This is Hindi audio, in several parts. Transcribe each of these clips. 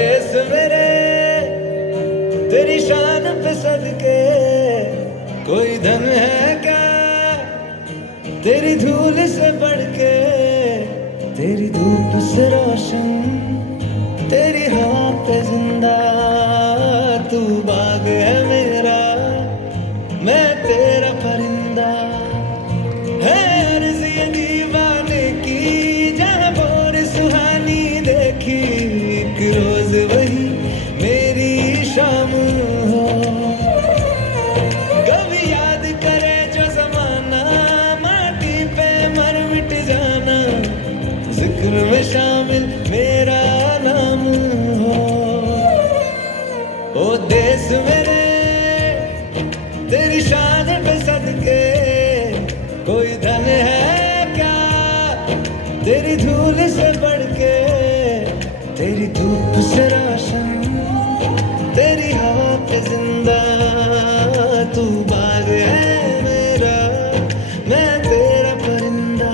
देश मेरे तेरी शान पे सदके, कोई धन है क्या तेरी धूल से बढ़ के, तेरी धूप से रोशन तेरी हवा पे जिंदा, तू बाग है मेरा मैं तेरा परिंदा। है अर्ज़ ये दीवाने की जहाँ बोर सुहानी देखी, एक रोज वही मेरी शाम हो। कभी याद करे जो जमाना माटी पे मर मिट जाना, जिक्र में शामिल मेरा नाम हो। ओ देश मेरे तेरी शान पे सदके, कोई धन है क्या तेरी धूल से बढ़ के, तेरी धूप से रोशन तेरी हवा पे जिंदा, तू बाग है मेरा मैं तेरा परिंदा।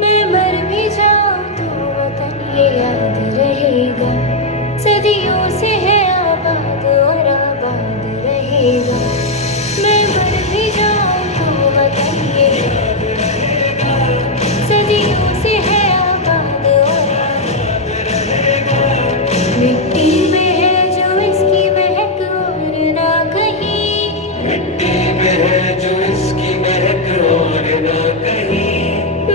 मैं मर भी जाऊं तो वतन ये याद रहेगा, सदियों से है आबाद और आबाद रहेगा। मैं मर भी जाऊं तो वतन ये याद रहेगा, सदियों से है आबाद और आबाद रहेगा। मिट्टी में है जो इसकी महक और ना कहीं, मिट्टी में है जो इसकी महक और ना कहीं,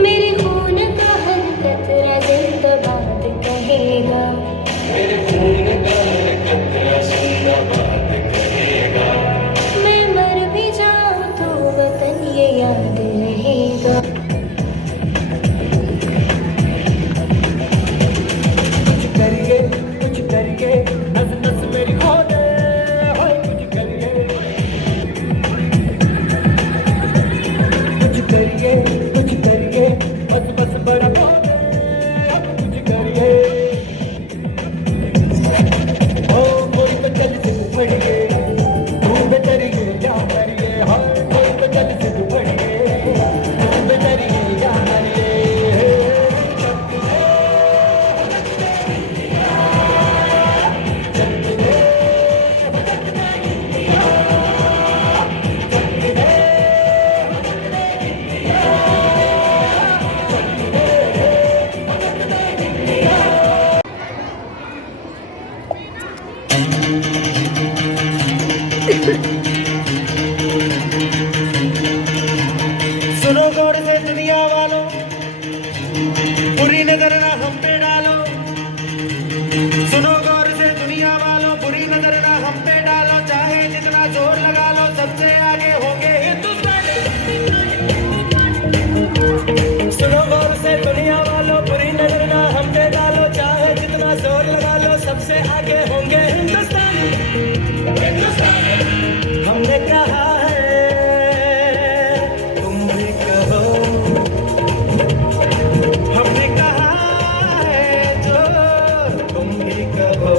मेरे खून का हर कतरा जिंदाबाद कहेगा। मेरे खून का हर कतरा जिंदाबाद कहेगा। मैं मर भी जाऊं तो वतन ये याद रहेगा। कुछ करिए नस नस मेरी खो दे, होए कुछ करिए बस बस बड़ा खो दे, अब कुछ करिए। ओ कोई तो चल से पड़िए तू बेचरिए क्या करिए, हाँ कोई तो चल से पड़िए तू बेचरिए क्या करिए। सुनो गौर से दुनिया वालों, बुरी नजर ना हम पे डालो। सुनो गौर से दुनिया वालों, बुरी नजर ना हम पे डालो। चाहे जितना जोर लगा लो सबसे आगे होंगे हिंदुस्तानी। सुनो गौर से दुनिया वालों, बुरी नजर ना हम पे डालो। चाहे जितना जोर लगा लो सबसे आगे होंगे हिंदुस्तानी। हमने कहा है तुम भी कहो, हमने कहा है जो तुम भी कहो।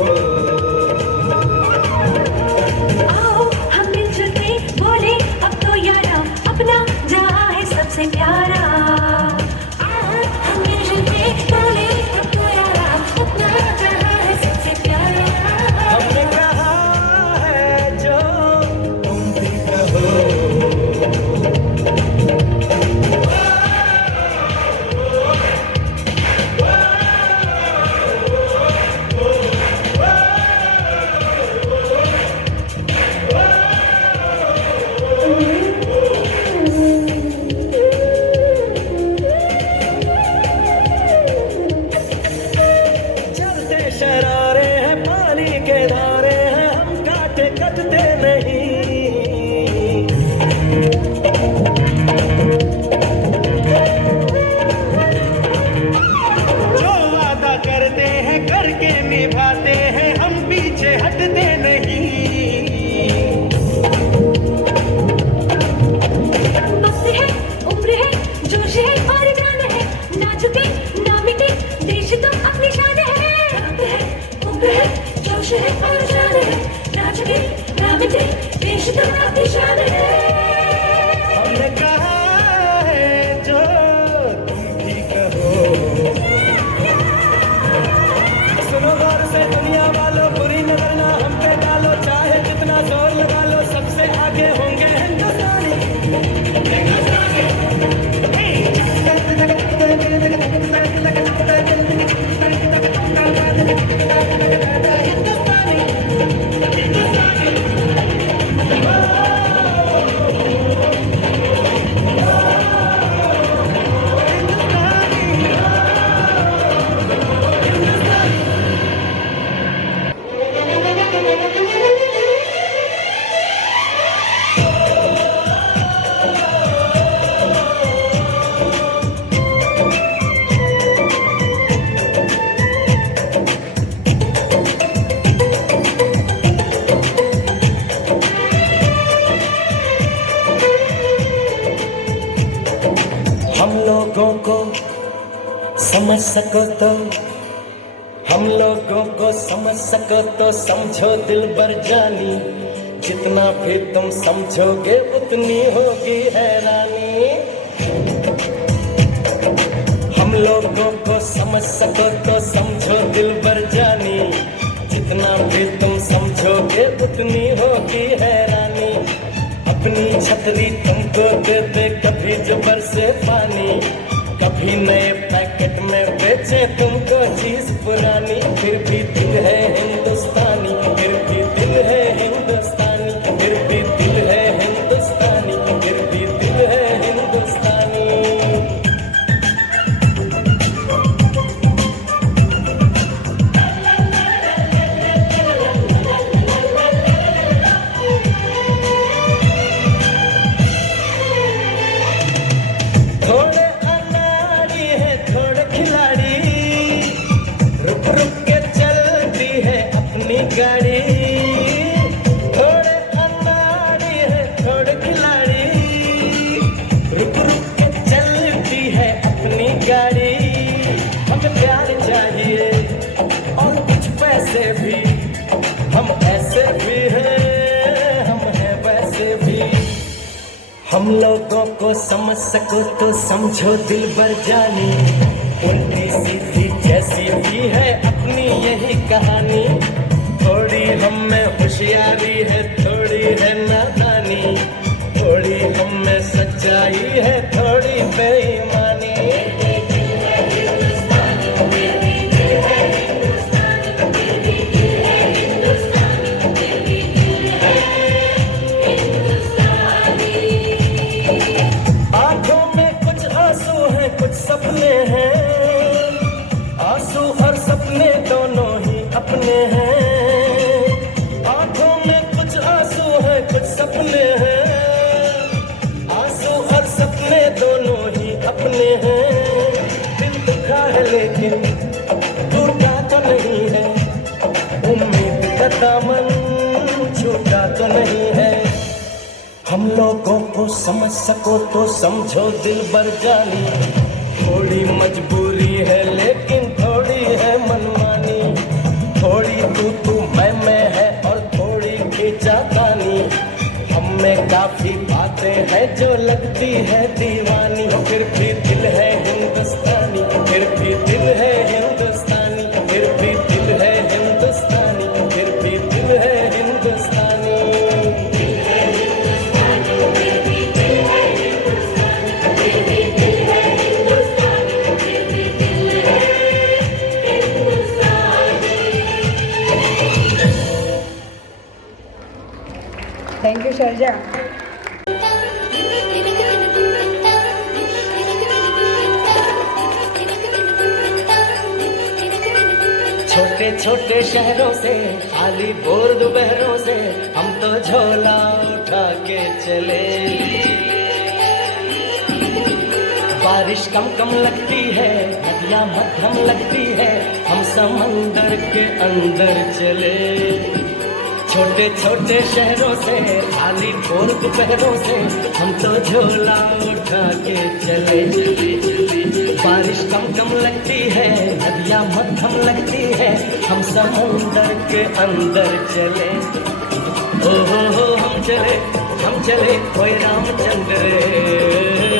आओ हम मिलजुल के बोले अब तो यारा, अपना जहाँ है सबसे प्यारा। आओ हम मिलजुल के बोले अब तो यारा, अपना जहाँ है सबसे प्यारा। हमने कहा है जो तुम भी कहो। चलते शरारे हैं पानी के धारे हैं, हम काटे कटते नहीं। जो वादा करते हैं करके निभाते हैं, हम पीछे हटते नहीं। वक्त है, उम्र है, जोश है और जान है, ना झुके ना मिटे देश तो अपनी शान है। वक्त है, उम्र है, जोश है और जान इश्क अपनी शान है। हमने कहा है जो तुम भी कहो। सुनो गौर से दुनिया वालों, बुरी नजर ना हम पे डालो, चाहे जितना जोर लगा लो, सबसे आगे होंगे हिंदुस्तानी। हम लोगों को समझ सको तो, हम लोगों को समझ सको तो समझो दिलबर जानी, जितना भी तुम समझोगे उतनी होगी हैरानी। हम लोगों को समझ सको तो समझो दिलबर जानी, जितना भी तुम समझोगे उतनी होगी हैरानी। अपनी छतरी तुमको दे दे कभी जबर से पानी, कभी नए पैकेट में बेचे तुमको चीज पुरानी, फिर भी दिल है हिंदुस्तानी, फिर भी दिल है हिंदुस्तानी, फिर भी दिल है हिंदुस्तानी, फिर भी दिल है हिंदुस्तानी। थोड़े अनाड़ी है थोड़े खिलाड़ी, रुक रुक के चलती है अपनी गाड़ी। थोड़े अनाड़ी है थोड़े खिलाड़ी, रुक रुक के चलती है अपनी गाड़ी। हमें प्यार चाहिए और कुछ पैसे भी, हम ऐसे भी हैं, हम हैं वैसे भी। हम लोगों को समझ सको तो समझो दिलबर जानी, उल्टी सीधी जैसी भी है अपनी यही कहानी। थोड़ी हम में होशियारी है थोड़ी है नादानी, थोड़ी हम में सच्चाई है थोड़ी बेईमानी। आंखों में कुछ आंसू हैं कुछ सपने हैं, आंसू और सपने दोनों ही अपने हैं। आंखों में कुछ आंसू हैं कुछ सपने हैं, आंसू और सपने दोनों ही अपने हैं। दिल दुखा है लेकिन टूटा तो नहीं है, उम्मीद का दामन छूटा तो नहीं है। हम लोगों को समझ सको तो समझो दिलबर जानी, थोड़ी मजबूरी है लेकिन थोड़ी है मनमानी। थोड़ी तू मैं है और थोड़ी खींचातानी, हम में काफी बातें हैं जो लगती है दीवानी। फिर भी दिल है हिंदुस्तानी, फिर भी दिल है हिंदुस्तानी, फिर भी दिल है हिंदुस्तानी, फिर भी दिल है हिंदुस्तानी। Thank you Selja. छोटे छोटे शहरों से खाली बोर दोपहरों से हम तो झोला उठा के चले। बारिश कम कम लगती है नदियाँ मध्यम लगती है, हम समंदर के अंदर चले। छोटे छोटे शहरों से खाली बोर दोपहरों से हम तो झोला उठा के चले। बारिश कम कम लगती है नदियाँ मध्यम लगती है, हम समुंदर के अंदर चले। हो हम चले कोई रामचंद्र रे,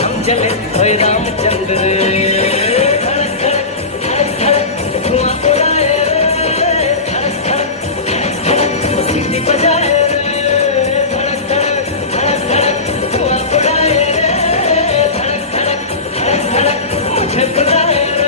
हम चले कोई रामचंद्र रे। धड़क धड़क धड़क धड़क धुआं उड़ाए रे, धड़क धड़क धड़क धड़क सीटी बजाए रे, धड़क धड़क धड़क धड़क धुआं उड़ाए रे, धड़क धड़क धड़क धड़क मुझे बुलाए रे।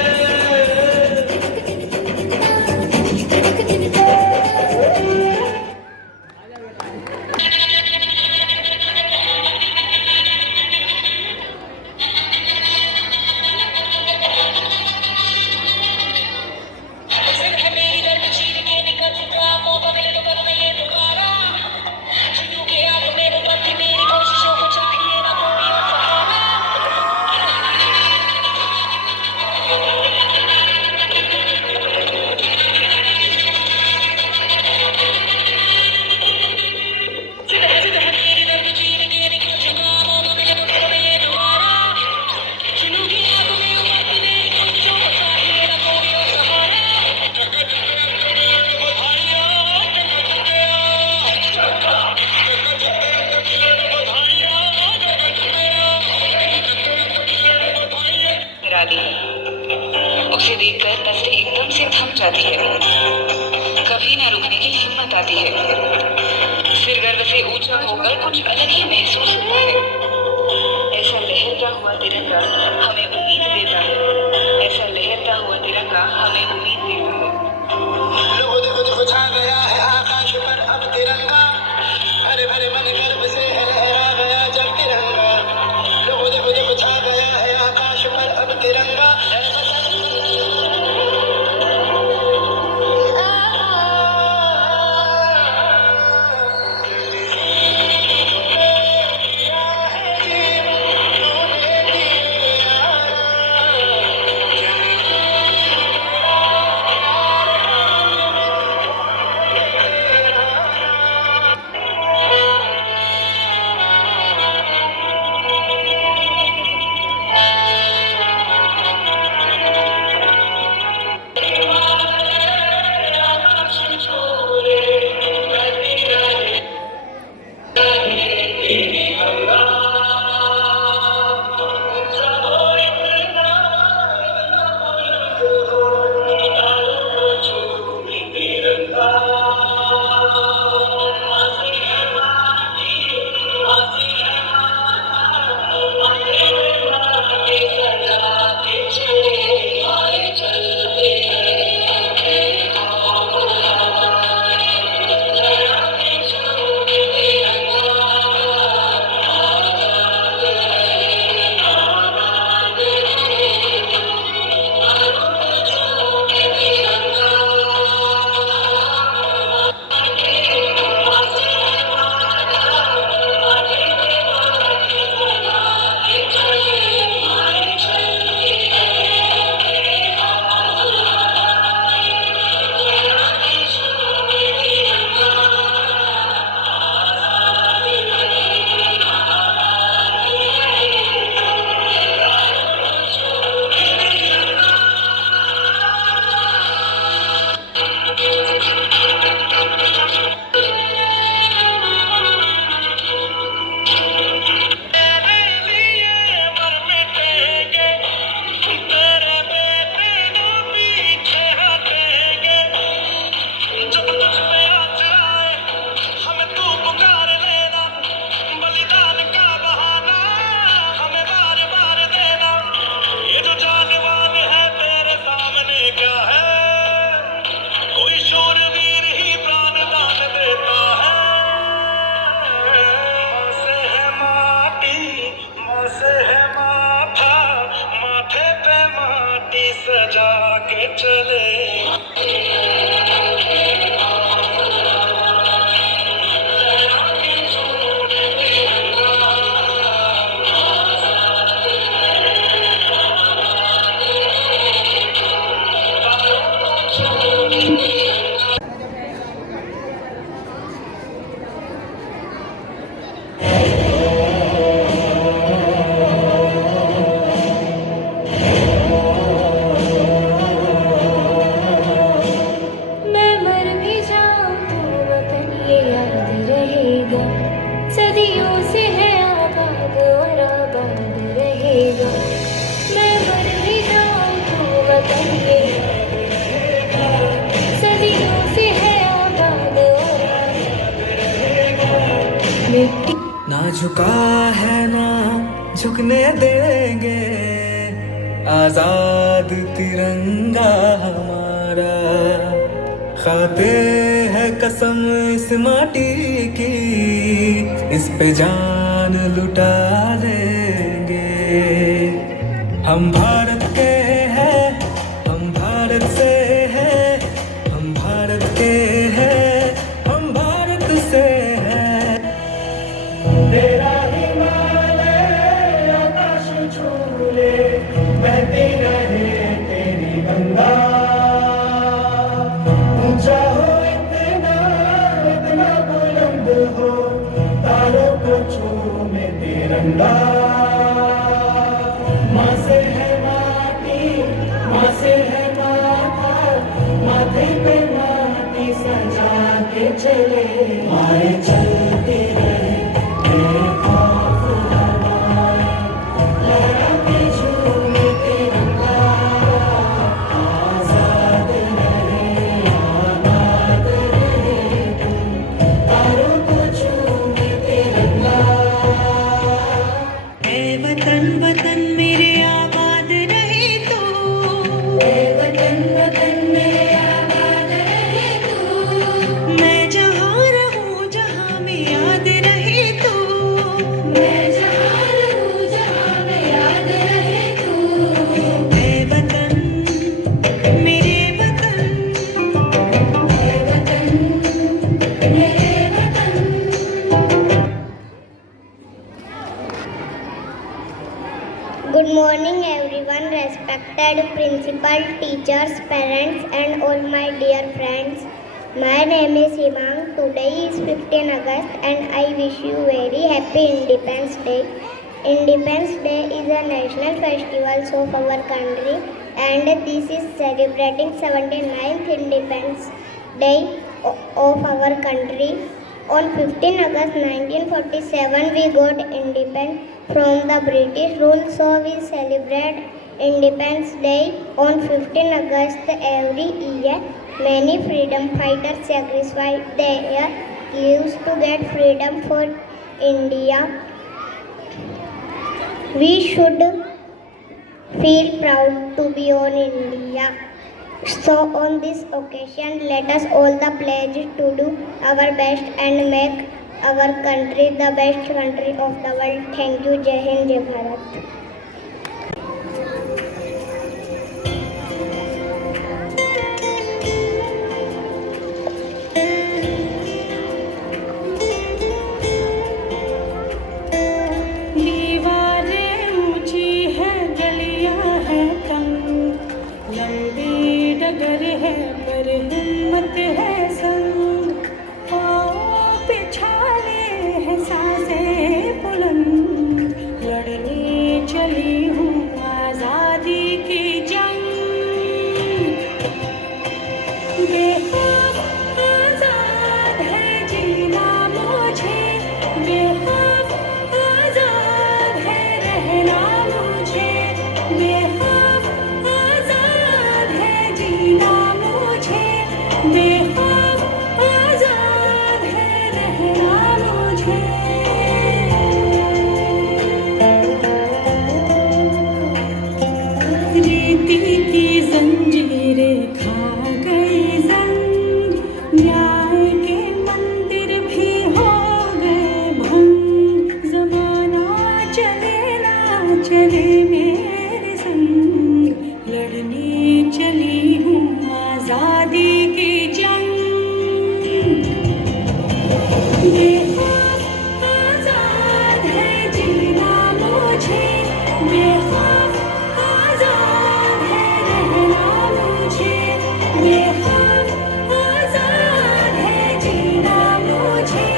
उसे देखकर नजरें एकदम से थम जाती है, कभी ना रुकने की हिम्मत आती है। सिर गर्व से ऊंचा होकर कुछ अलग ही महसूस होता है। ऐसा लहरता हुआ तिरंगा हमें उम्मीद देता है, ऐसा लहरता हुआ तिरंगा हमें उम्मीद देता है। लोगों देखो देखो छा गया है आकाश पर अब तिरंगा, हरे भरे मन गर्व से लहरा गया जब तिरंगा। लोगों देखो देखो छा गया है आकाश पर अब तिरंगा। झुका है ना झुकने देंगे, आजाद तिरंगा हमारा। खाते है कसम इस माटी की, इस पे जान लुटा लेंगे। हम भारत के हैं, हम भारत से हैं, हम भारत के हैं, हम भारत से हैं। तेरा हिमालय आकाश छू ले, बहती रहे तेरी गंगा। ऊंचा हो इतना, इतना बुलंद हो, तारों को छूने तिरंगा। माँ से है माटी, माँ से है माथा, माथे पे माटी सजा के चले। आए चलते रहे तेरे खौफ हवाएं, लहराते झूमे तिरंगा। आजाद रहे आबाद रहे तुम, तारों को छूमे तिरंगा। ऐ वतन वतन मेरे आबाद रहे तू, ऐ वतन वतन मेरे आबाद रहे तू। मैं जहाँ रहूँ जहाँ में याद रहे तू, मैं जहाँ रहूँ जहाँ में याद रहे तू। ऐ वतन मेरे वतन। ऐ वतन मेरे वतन। Good morning everyone, respected principal, teachers, parents and all my dear friends. My name is Himang. Today is 15 August and I wish you very happy Independence Day. Independence Day is a national festival of our country and this is celebrating 79th Independence Day of our country. On 15 August 1947 we got independent from the British rule, so we celebrate Independence Day on 15 August every year. Many freedom fighters sacrificed their lives to get freedom for India. We should feel proud to be on India. So on this occasion, let us all the pledge to do our best and make our country the best country of the world. Thank you. Jai Hind, Jai Bharat. दीवारें ऊंची है, गलियां है तंग, लंबी डगर है पर हिम्मत है संग। पाँव पिछाले हैं सांसें बुलंद, लड़ने चली हूँ आजादी की जंग। बेखौफ आजाद है जीना मुझे, बेखौफ आजाद है रहना मुझे, बेखौफ आजाद है जीना मुझे, बेखौफ आजाद है रहना मुझे। रीति की जंजीरें खा गई जंग, न्याय के मंदिर भी हो गए भंग। जमाना चले ना चले मेरे संग, लड़ने चली हूँ आजादी की जंग। बेखौफ आजाद है जीना मुझे, बेखौफ आजाद है रहना मुझे, बेखौफ आजाद है जीना मुझे,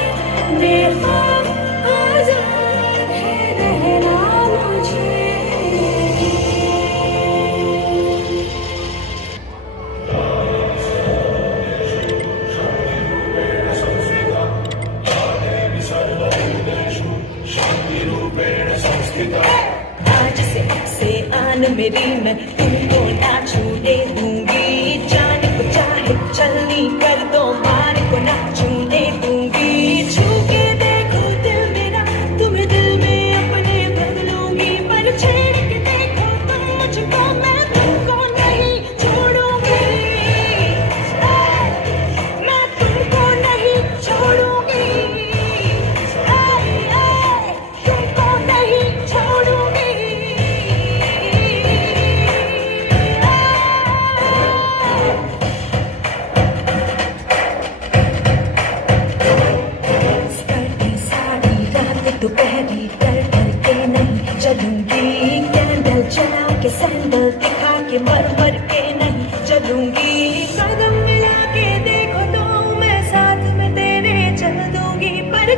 बेखौफ आजाद है रहना मुझे। आज से आन मेरी मैं तुमको ना छूने दूंगी, जान को चाहे चलनी कर दो, मार को ना छूने दूंगी। छू के देखो दिल मेरा, तुम्हें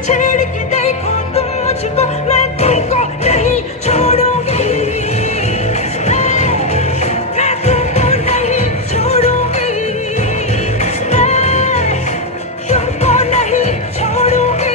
छेड़ के देखो तुम मुझको, मैं तुमको नहीं छोड़ूंगी, मैं तुमको नहीं छोड़ूंगी, मैं तुमको नहीं छोड़ूंगी।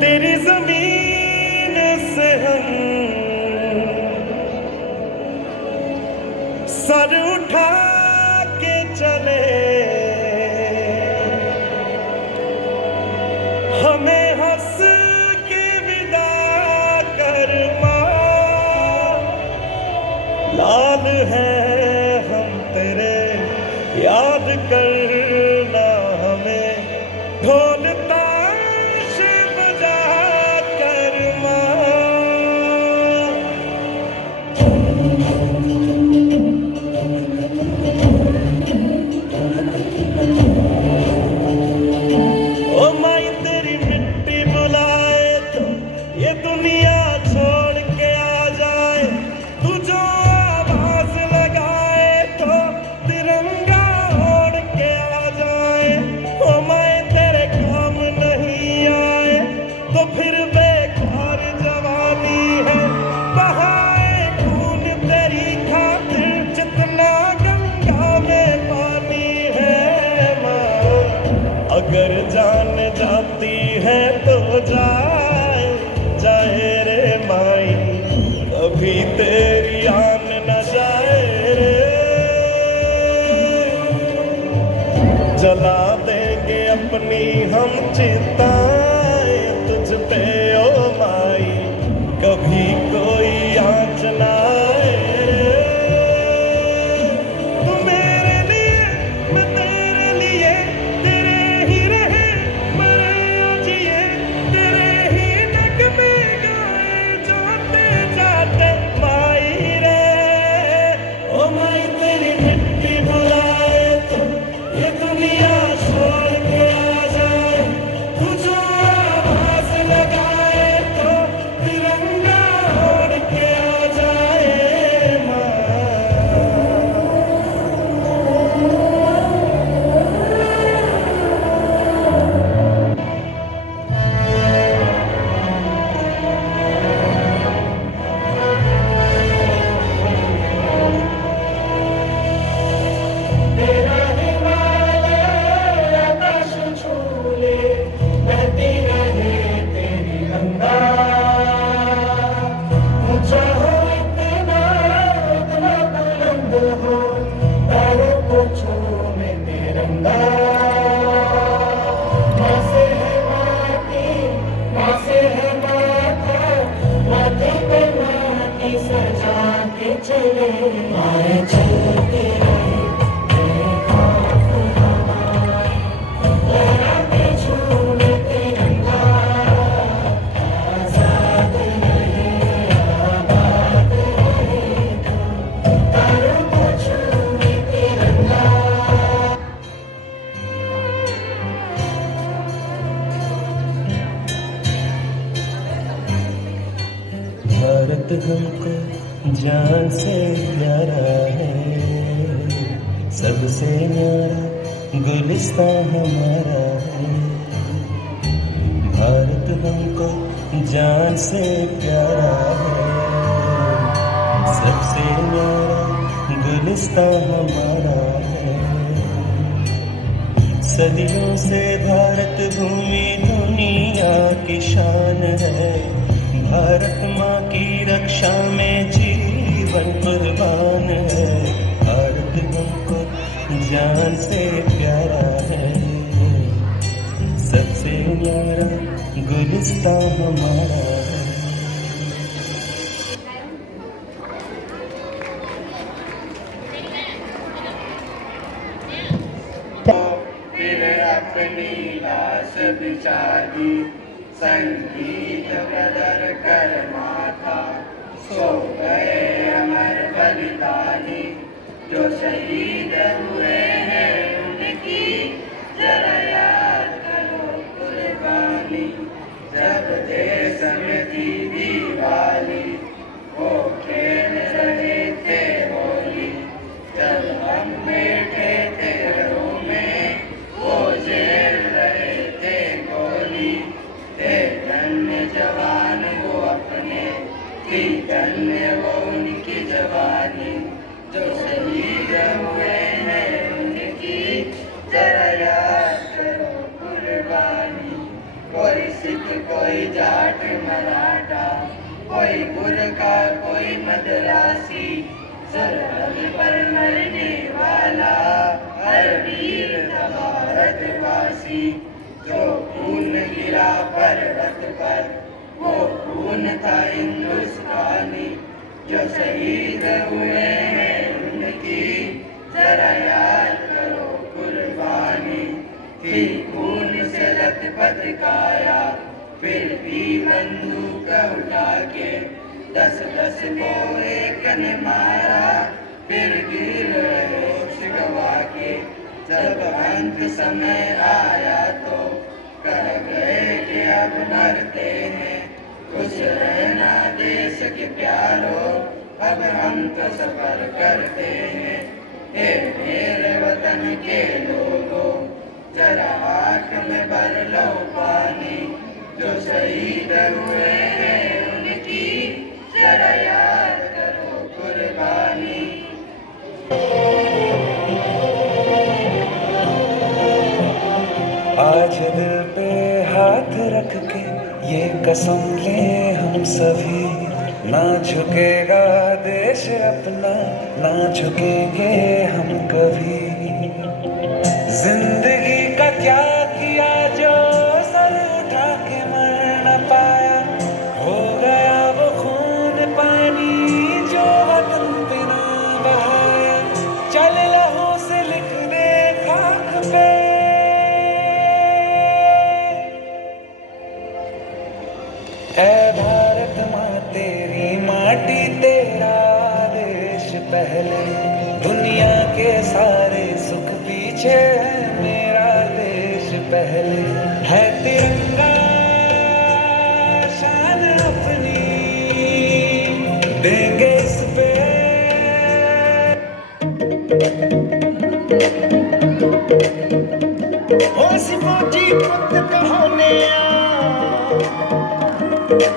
तेरी जमीन से हम सर उठा के चले, हमें हंस के विदा कर माँ, लाल है हम तेरे, याद करना हमें, ढोल ताश बजा कर माँ। ओ माई तेरी मिट्टी बुलाए तो ये दुनिया छोड़ के आ जाए, तू जो आवाज लगाए तो तिरंगा ओढ़ के आ जाए। ओ माई तेरे काम नहीं आए तो फिर बेकार जवानी है, बहाए खून तेरी खातिर जितना गंगा में पानी है माँ। अगर जान जाती है तो जाए जाए रे माई, कभी तेरी आन न जाए रे, जला देंगे अपनी हम चिताएं तुझ पे ओ माई, कभी कोई आँच ना आए रे। तू मेरे लिए मैं तेरे लिए, तेरे ही रहे मरे या जिए, तेरे ही नगमे गाए जाते जाते माई रे। ओ माई तेरी मिट्टी बुलाए तो ये दुनिया छोड़ के आ जाए, तू जो आवाज लगाए तो तिरंगा ओढ़ के आ जाए माँ। तेरा हिमालय आकाश छू ले, बहती रहे तेरी गंगा, ऊंचा हो इतना इतना बुलंद हो, तारों को छूने तिरंगा। माँ से है माटी, माँ से है माथा, माथे पे माटी सजा के चले, आए चलते रहे भारत हमको जान से प्यारा है, सबसे न्यारा गुलिस्तां हमारा है। भारत हमको जान से प्यारा है, सबसे न्यारा गुलिस्तां हमारा है। सदियों से भारत भूमि दुनिया की शान है, भारत माँ की रक्षा में जीवन कुर्बान है। भारत हमको जान से प्यारा है, सबसे न्यारा गुलिस्तां हमारा है। फिर अपनी लाश बिछा दी, संगीत बदल कर माथा जो शहीद हुए हैं उनकी जरा याद करो कुर्बानी। जब देश में थी दिवाली वो खेल रहे थे होली, जब हम बैठे थे घरों में वो झेल रहे थे गोली। थे धन्य जवान वो अपने, थी धन्य वो उनकी जवानी। जो शहीद हुए हैं उनकी जरा याद करो कुर्बानी। कोई सिख कोई जाट मराठा, कोई गुरखा कोई मद्रासी, सरहद पर मरने वाला हर वीर था भारतवासी। जो खून गिरा पर्वत पर वो खून था हिंदुस्तानी। जो शहीद हुए हैं उनकी जरा याद करो कुर्बानी। थी खून से लथपथ काया फिर भी बंदूक उठा के 10-10 को एक ने मारा, फिर गिर होश गवा के। जब अंत समय आया तो कह गए कि अब मरते हैं। खुश रहना देश के प्यारो, अब हम तो सफर करते हैं। हे मेरे वतन के लोगों, जरा आँख में भर लो पानी। जो शहीद हुए हैं उनकी जरा याद करो कुर्बानी। आज दिल पे हाथ रख के ये कसम ले हम सभी, ना झुकेगा देश अपना, ना झुकेंगे हम कभी। जिंदगी का क्या किया जो सर उठा के मर न पाया, हो गया वो खून पानी जो वतन पे ना बहाया। चल लहू से लिख दे खाक पे, ऐ भारत माँ तेरी माटी तेरा देश पहले। दुनिया के सारे सुख पीछे है मेरा देश पहले। है तिरंगा शान अपनी देंगे इस पे। ਅਸੀਂ ਫੌਜੀ ਪੁੱਤ ਕਹਾਉਂਦੇ ਆ,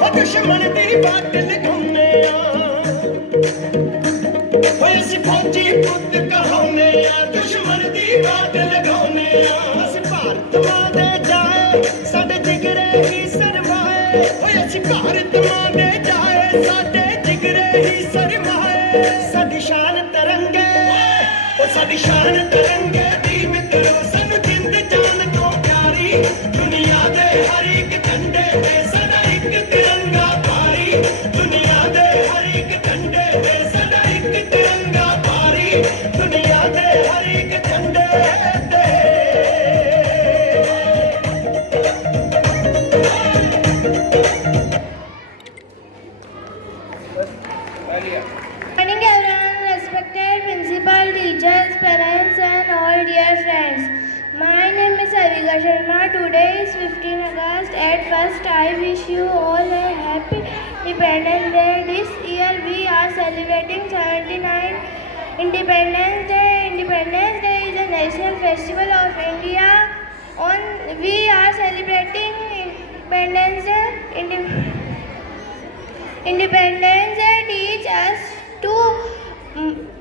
ਉਹ ਦੁਸ਼ਮਣ ਦੀ ਬਾਤ ਲਿਖਾਉਂਦੇ ਆ। ਓਏ ਅਸੀਂ ਫੌਜੀ ਪੁੱਤ ਕਹਾਉਂਦੇ ਆ, ਦੁਸ਼ਮਣ ਦੀ ਬਾਤ ਲਿਖਾਉਂਦੇ ਆ। ਅਸੀਂ ਭਾਰਤ ਮਾਂ ਦੇ ਜਾਏ ਸਾਡੇ ਜਿਗਰੇ ਹੀ ਸਰਮਾਏ। ਓਏ ਅਸੀਂ ਭਾਰਤ ਮਾਂ ਦੇ ਜਾਏ ਸਾਡੇ ਜਿਗਰੇ ਹੀ ਸਰਮਾਏ। ਸਾਡੀ ਸ਼ਾਨ ਤਿਰੰਗੇ, ਉਹ ਸਾਡੀ ਸ਼ਾਨ ਤਿਰੰਗੇ ਦੀ ਮਿੱਤਰੋ। ਸਾਨੂੰ ਜਿੰਦ ਜਾਨ ਤੋਂ ਪਿਆਰੀ, ਦੁਨੀਆ ਦੇ ਹਰ ਇੱਕ ਝੰਡੇ ਤੇ ਸਦਾ ਇੱਕ ਤਿਰੰਗਾ ਭਾਰੀ। ਦੁਨੀਆ ਦੇ ਹਰ ਇੱਕ ਝੰਡੇ ਤੇ ਸਦਾ ਇੱਕ ਤਿਰੰਗਾ ਭਾਰੀ। ਦੁਨੀਆ ਦੇ ਹਰ ਇੱਕ ਝੰਡੇ ਤੇ। Morning everyone, respected principal, teachers, parents and all dear friends. My name is Avika Sharma. Today is 15 August. At first I wish you all a happy Independence Day. This year we are celebrating 79 Independence Day. Independence Day is a national festival of India. We are celebrating Independence Day. Independence Day teach us to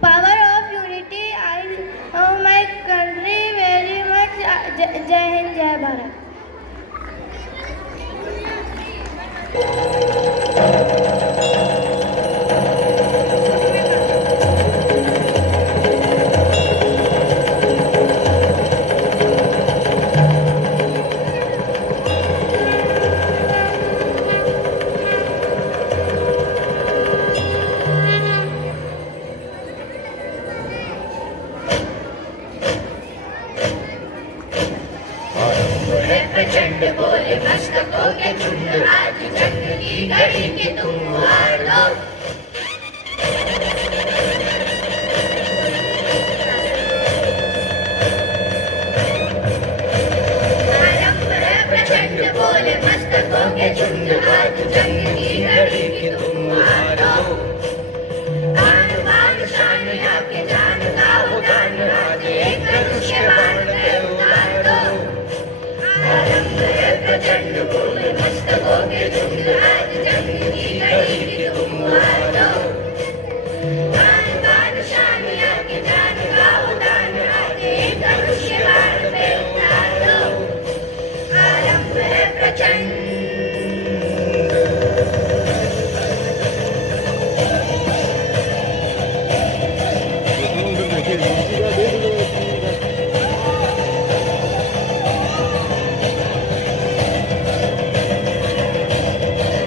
power of unity. I love my country very much. Jai Hind, Jai Bharat. प्रचंड बोले मस्तकों के झुंड, आज जंग की घड़ी के तुम हार लो। के झुंड आज जंग की घड़ी कि तुम हार दो आन बान शान या के जान का उदान आज एक धनुष के बाण पे उतार दो आरंभ है प्रचंड बोल मस्तकों के झुंड आज जंग की घड़ी कि तुम हार दो आन बान शान या के जान का उदान आज एक धनुष के बाण पे उतार दो आरंभ है प्रचंड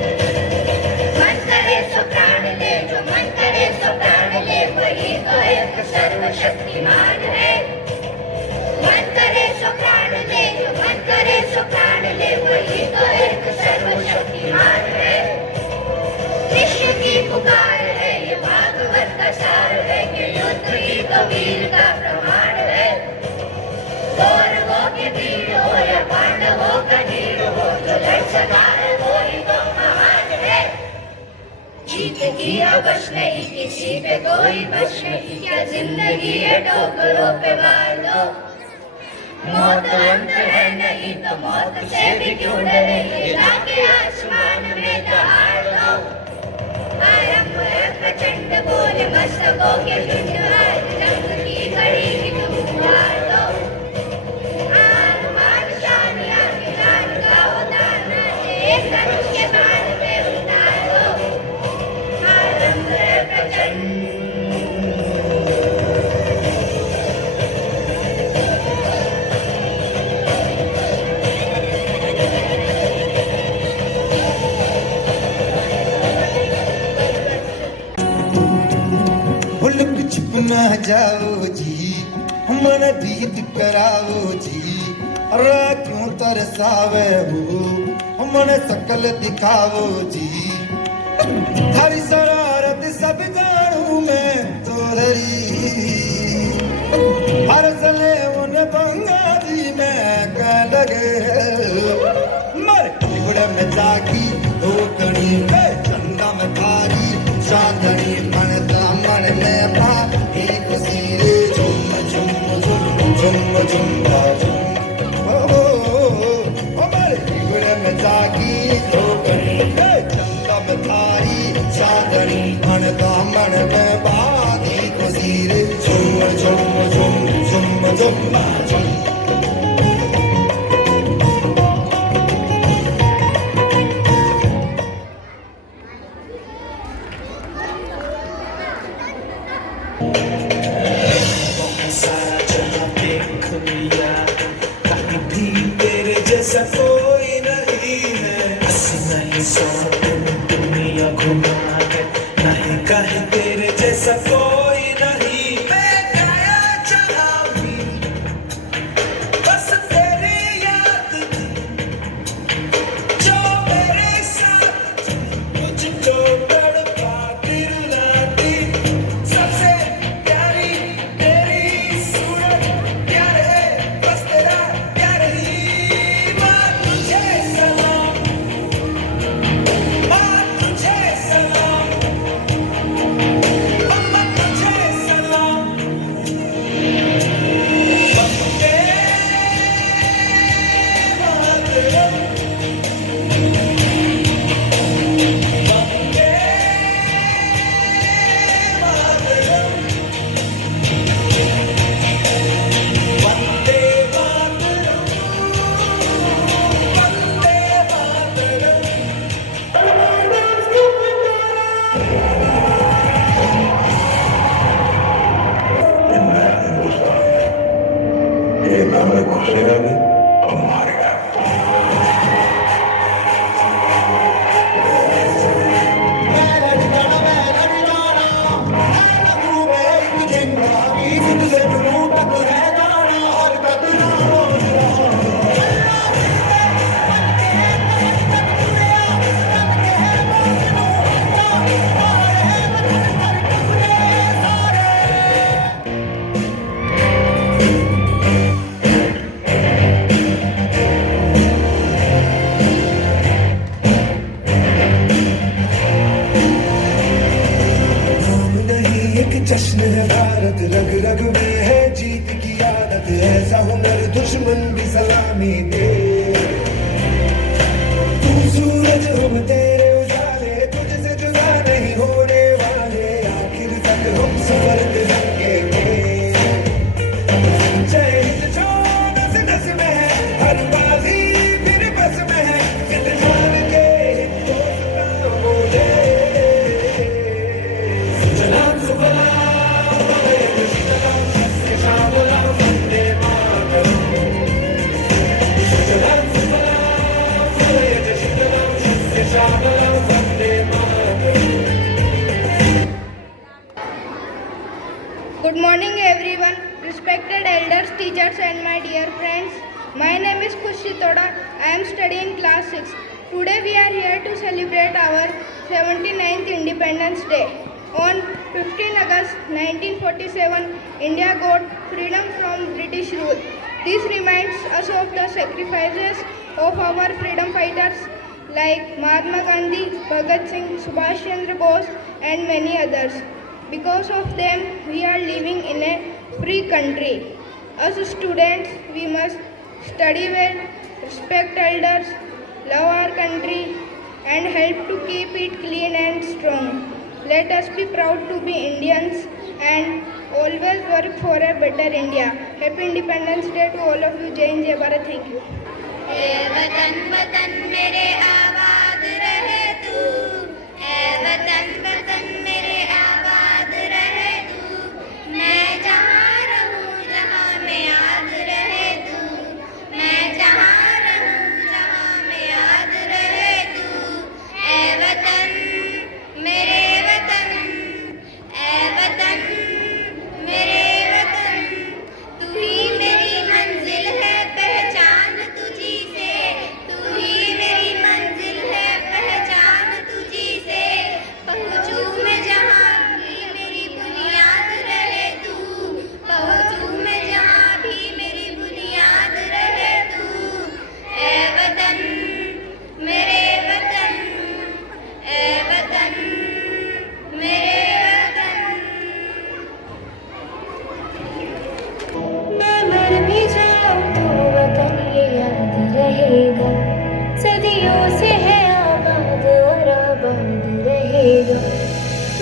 मन करे सो प्राण ले जो मन करे सो प्राण ले वही तो एक सर्वशक्तिमान है मन करे सो प्राण ले जो मन करे सो प्राण ले वही तो एक सर्वशक्तिमान है कृष्ण की पुकार है ये भागवत का सार है कि युद्ध ही तो वीर का प्रमाण है कौरवों के भीड़ हो या पांडवों का ढीड़ हो जो लड़ सका है वो ही तो महान है जीत की अवश नहीं किसी पे कोई बश नहीं क्या जिंदगी है ठोकरों पे वार दो मौत अंत है नहीं तो मौत से भी क्यों डरे ये जाके आसमान में दहाड़ दो आरंभ है प्रचंड बोले मस्तकों के झुंड आज जंग की घड़ी कि तुम हार दो आन बान शान या के जान का उदान एक धनुष के बाण पे उतार दो आरंभ है प्रचंड लुक छिप ना जाओ जी मन दीद कराओ जी अरे क्यों तरसावे हो मन सकल दिखाओ जी हरी शरारत सब जानू मैं तोहरी हर सले उन बंगाली में कह लगे मर गुड़ में जागी दो कणी पे चंदा में थारी चांदनी मन दामन में पा एक सिरे झुम झुम झुम झुम झुम झुम ओ मर गुड़ में जागी दो कणी पे चंदा में थारी चांदनी मन दामन में पा एक सिरे झुम झुम झुम झुम झुम कोई नहीं है अस्सी नहीं सौ दुनिया घुमा है नहीं कहीं तेरे जैसा कोई नहीं मैं गाया चला भी बस तेरी याद थी जो मेरे साथ थी मुझको तड़पाती रुलाती सबसे प्यारी तेरी सूरत प्यार है बस तेरा प्यार ही तुझे सलाम जश्न है भारत, रग रग में है जीत की आदत, ऐसा हुनर दुश्मन भी सलामी दे। तू सूरज हम तेरे उजाले, तुझसे जुदा नहीं होने वाले, आखिर तक हम सफर करेंगे। जय हिंद जो नस नस में है, हर बाजी फिर बस में है, दिल मान के हिंदुस्तान बोले। सुजलाम सुफलाम मलयज शीतलाम सस्य श्यामलाम वंदे मातरम। सुजलाम सुफलाम मलयज शीतलाम सस्य श्यामलाम Vande Mataram. Good morning everyone, respected elders, teachers and my dear friends. My name is Khushi Toda. I am studying class 6. Today we are here to celebrate our 79th Independence Day. On 15 August 1947, India got freedom from British rule. This reminds us of the sacrifices of our freedom fighters like Mahatma Gandhi, Bhagat Singh, Subhash Chandra Bose and many others. Because of them, we are living in a free country. As students, we must study well, respect elders, love our country, and help to keep it clean and strong. Let us be proud to be Indians and always work for a better India. Happy Independence Day to all of you. Jai Hind, Jai Bharat. Thank you. ए वतन वतन मेरे आबाद रहे तू, ए वतन वतन मेरे आबाद रहे तू, मैं जहाँ रहूँ जहाँ में याद रहे तू, मैं जहाँ रहूँ जहाँ में याद रहे तू। ए वतन मेरे वतन, ए वतन मेरे वतन, तू ही मेरी मंजिल है पहचान तुझी से, तू ही मेरी मंजिल है पहचान तुझी से। पहुँचूँ मैं जहाँ भी मेरी बुनियाद रहे तू, पहुँचूँ मैं जहाँ भी मेरी बुनियाद रहे तू। ए वतन मेरे वतन, ए वतन मेरे वतन। मैं मर भी जाऊं तो वतन ये याद रहेगा, सदियों से है आबाद और आबाद रहेगा।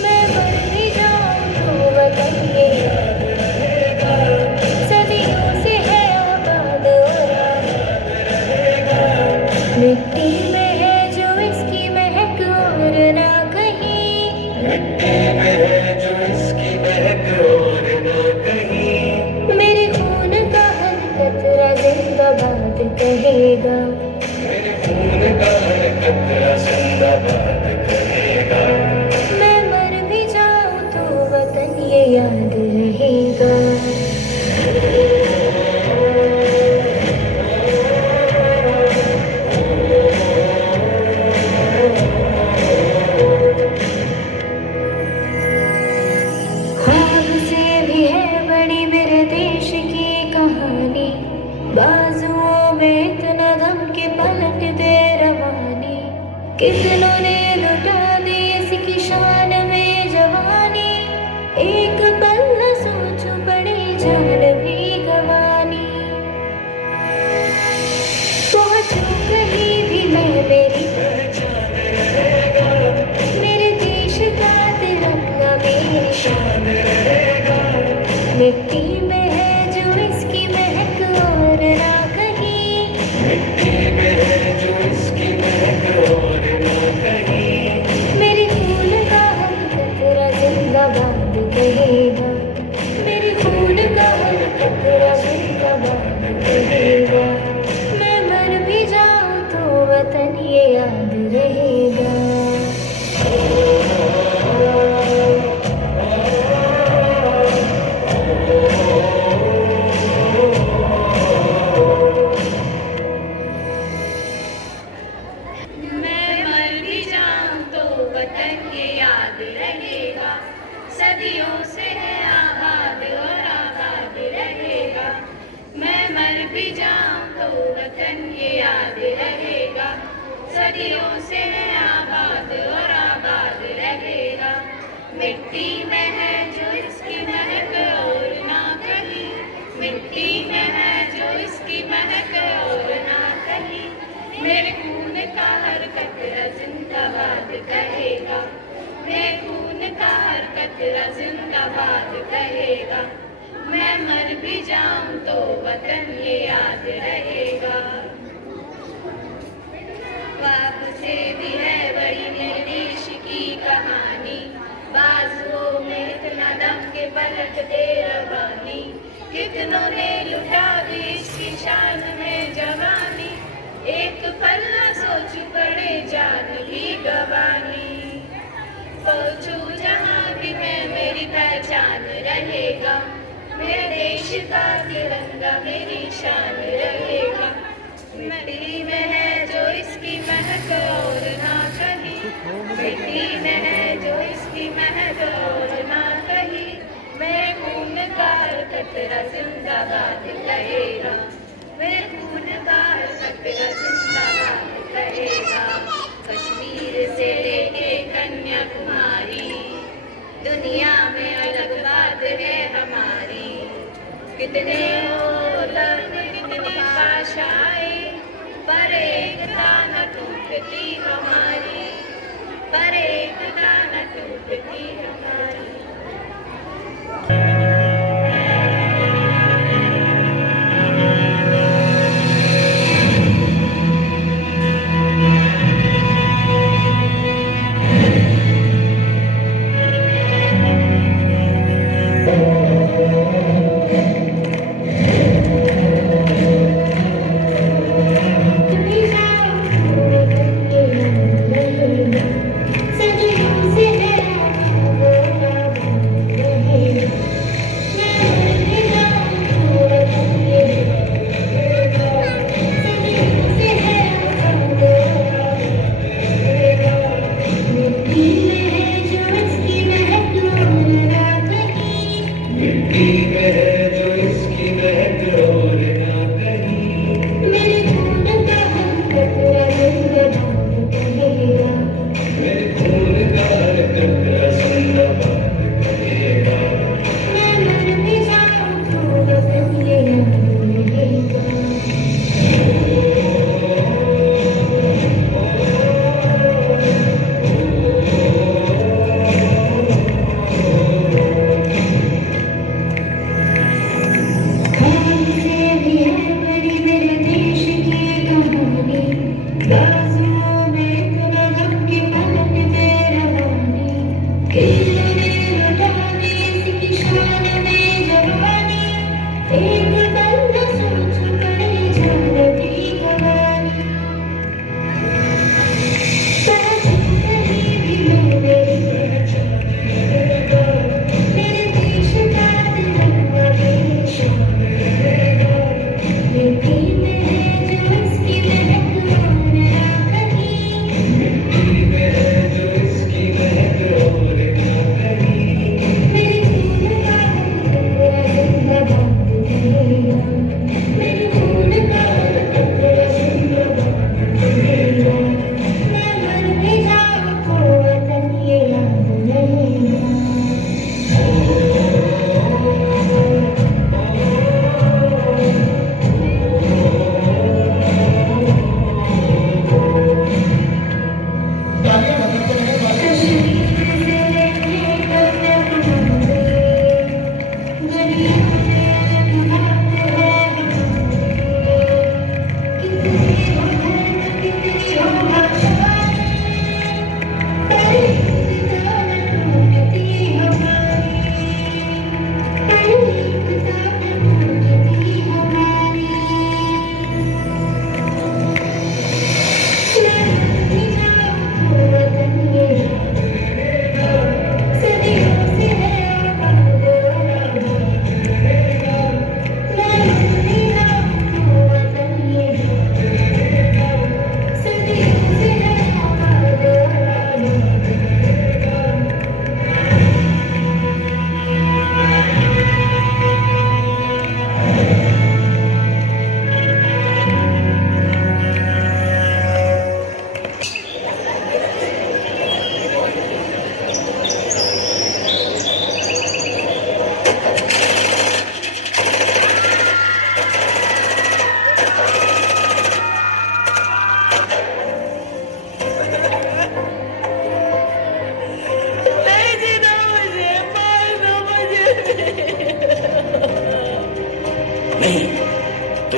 मैं मर भी जाऊं तो वतन ये याद रहेगा, सदियों से है आबाद और आबाद रहेगा। मिट्टी में है जो इसकी महक और ना कहीं, मिट्टी में है जो इसकी महक और न कहीं, मेरे खून का हर कतरा जिंदाबाद कहेगा। मेरे खून का हर कतरा जिंदाबाद कहेगा। मैं मर भी जाऊं तो वतन ये याद रहेगा। ख्वाब से भी है बड़ी मेरे देश की कहानी, बाजुओं में इतना दम के पलट दे रवानी। कितनों ने लुटा दी इसकी शान में जवानी, एक पल न सोचूं पड़ी जान भी गवानी। पहुंचूं कहीं भी मैं मेरी पहचान रहेगा, मेरे देश का तिरंगा मेरी शान रहेगा। मिट्टी में है जो इसकी महक और ना कहीं, मिट्टी में है जो इसकी महक और न कहीं, मेरे खून का हर कतरा जिंदाबाद कहेगा। मेरे खून का हर कतरा जिंदाबाद कहेगा। मैं मर भी जाऊं तो वतन ये याद रहेगा। मैं मर भी जाऊं तो वतन ये याद रहेगा, सदियों से है आबाद और आबाद रहेगा। मैं मर भी जाऊं तो वतन ये याद रहेगा, सदियों से है आबाद और आबाद रहेगा। मिट्टी में है जो इसकी कहेगा, मैं खून का हर कतरा जिंदाबाद कहेगा, मैं मर भी जाऊं तो वतन ये याद रहेगा। ख्वाब से भी है बड़ी मेरी इश्क की कहानी, बाजुओं में इतना दम के पलट दे रवानी, कितनों ने लुटा दी इसकी शान में जवानी, एक पल न सोचू पड़े जान भी गवानी। सोचू जहाँ भी मैं मेरी पहचान रहेगा, मेरे देश का तिरंगा मेरी शान रहेगा। मिट्टी में है जो इसकी महक और ना कहीं, मिट्टी में है जो इसकी महक और ना कहीं, मेरे खून का कतरा जिंदाबाद कहेगा, मेरे खून का कतरा जिंदाबाद कहेगा। कश्मीर से लेके कन्याकुमारी, दुनिया में अलग बात है हमारी, कितने हो दर्द कितनी भाषाएं, पर एकता न टूटती हमारी, पर एकता न टूटती हमारी।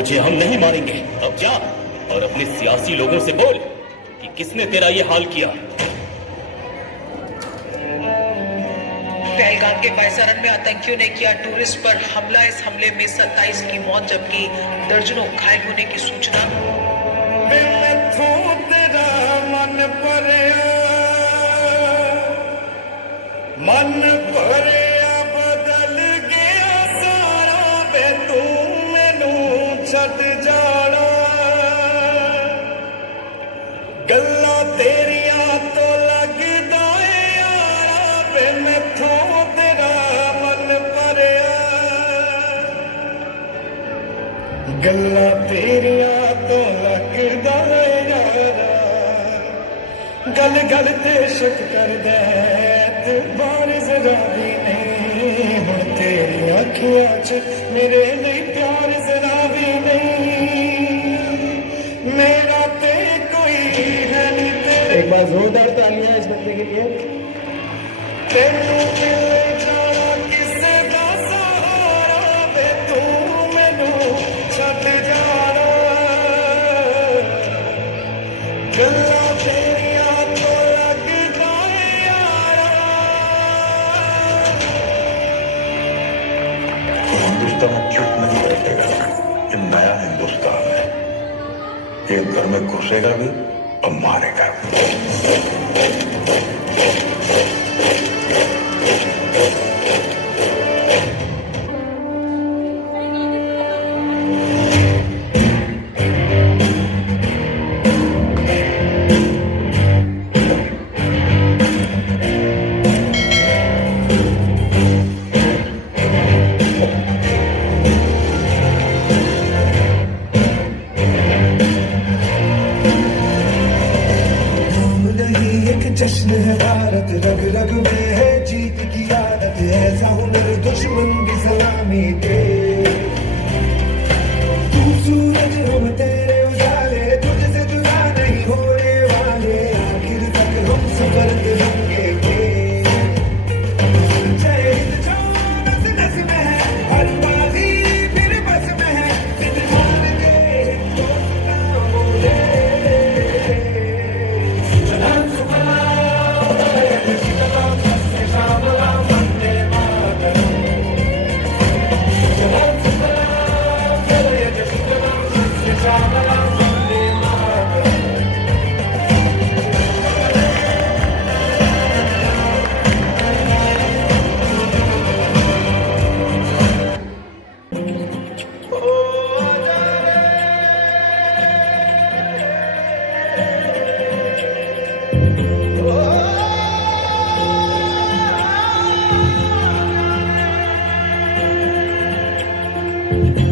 तुझे हम नहीं मारेंगे। अब जा और अपने सियासी लोगों से बोल कि किसने तेरा ये हाल किया। पहलगाम के बायसरन में आतंकियों ने किया टूरिस्ट पर हमला। इस हमले में 27 की मौत जबकि दर्जनों घायल होने की सूचना। मन भरिया बदल गया सारा वे तू मैनू छड़ जाना। गल्लां तेरियां तो लगदा है यारा वे मैथों तेरा मन भरिया। गल्लां तेरियां तो लगदा है यारा गल गल ते शक करदा है बार जरा भी नहीं। हुण तेरी अखियां च मेरे लिए प्यार जरा भी नहीं। मेरा ते कोई है नहीं तेरे। एक बार जोरदार तालियां इस बंदे के लिए। तेनू मिल जाना किसे दा सहारा वे तू मैनू छड्ड जाना। गल्लां तेरियां तो लगदा है यारा। हिंदुस्तान चुप नहीं बैठेगा। ये नया हिंदुस्तान है। ये घर में घुसेगा भी और मारेगा भी। जश्न है भारत रग रग में है जीत की आदत। ऐसा हुनर दुश्मन की सलामी दे। तू सूरज हम तेरे उजाले तुझसे जुदा नहीं होने वाले। आखिर तक हम सफर तिरंगे के। जय हिंद जो नस नस में है हर बाजी फिर बस में है। सिद्धांत के हिंदुस्तान बोले।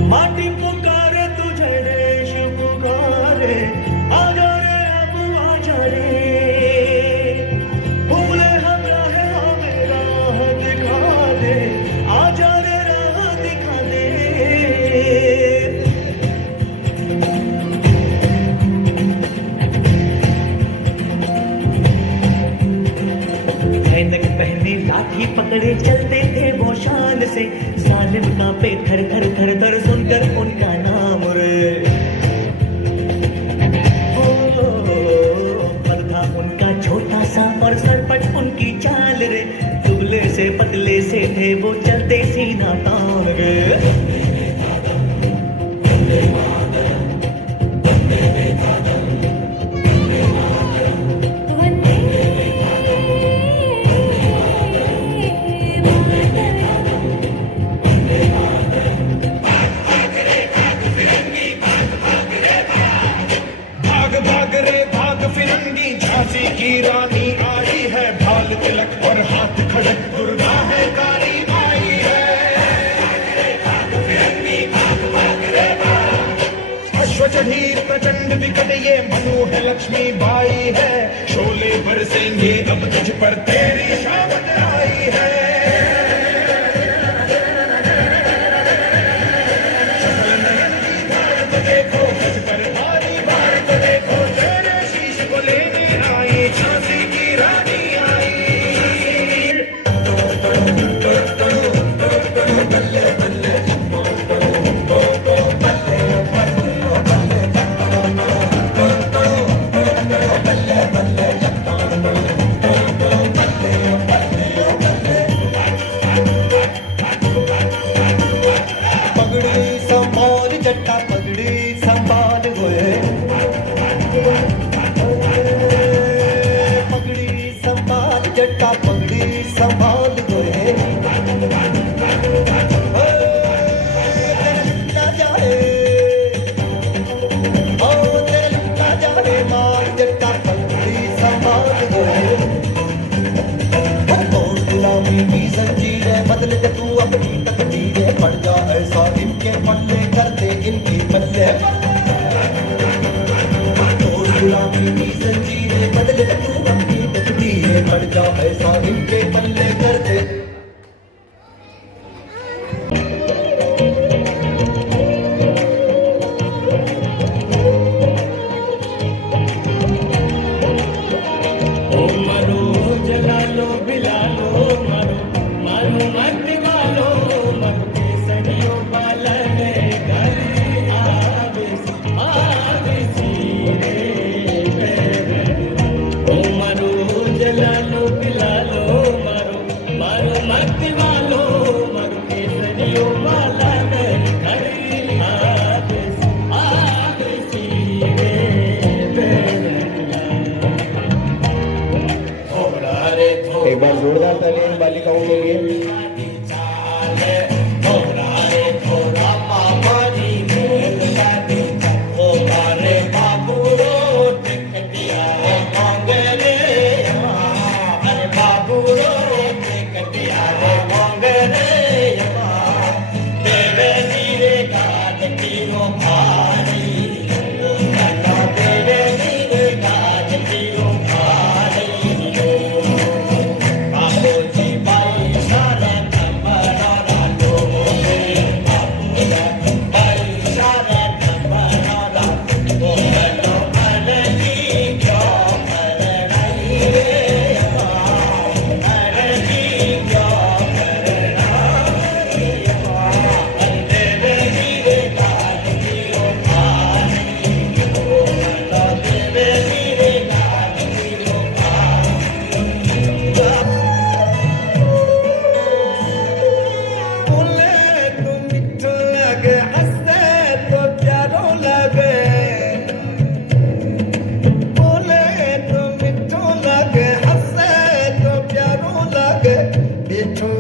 माटी पुकारे तुझे देश पुकारे। आजा रे अब आजा रे। भूले हम राह हमें राह दिखा दे। आजा रे राह दिखा दे। ऐनक पहने लाठी पकड़े चलते थे वो शान से। जालिम कांपे थर थर थर थर सुनकर उनका नाम रे। हो पर था उनका छोटा सा और सरपट उनकी चाल रे। दुबले से पतले से थे वो चलते सीना तान रे। झांसी की रानी आई है भाल तिलक और हाथ खड़क दुर्गा है कारी आई है। अश्व चढ़ी प्रचंड विकट ये मनु है लक्ष्मी बाई है। शोले बरसेंगे अब तुझ पर तेरी शामत आई है। चपल नयन की धार तो देखो खच कर आरी बार तो देखो तेरे शीश को लेने आई झांसी की रानी आई। बल्ले बल्ले बल्ले जट्टा पगड़ी संभाल गए ना जाए ओ तेरे ना जाए मार जट्टा पगड़ी संभाल गए तोड़ गुलामी की जंजीरें बदल के तू अपनी तकदीरें पड़ जा ऐसा इनके पल्ले कर दे इनकी पल्ले तोड़ गुलामी की जंजीरें बदल के तू अपनी तकदीरें पड़ जा ऐसा इनके पल्ले कर दे एक बार जोरदार ताली इन बालिकाओं के लिए बेठो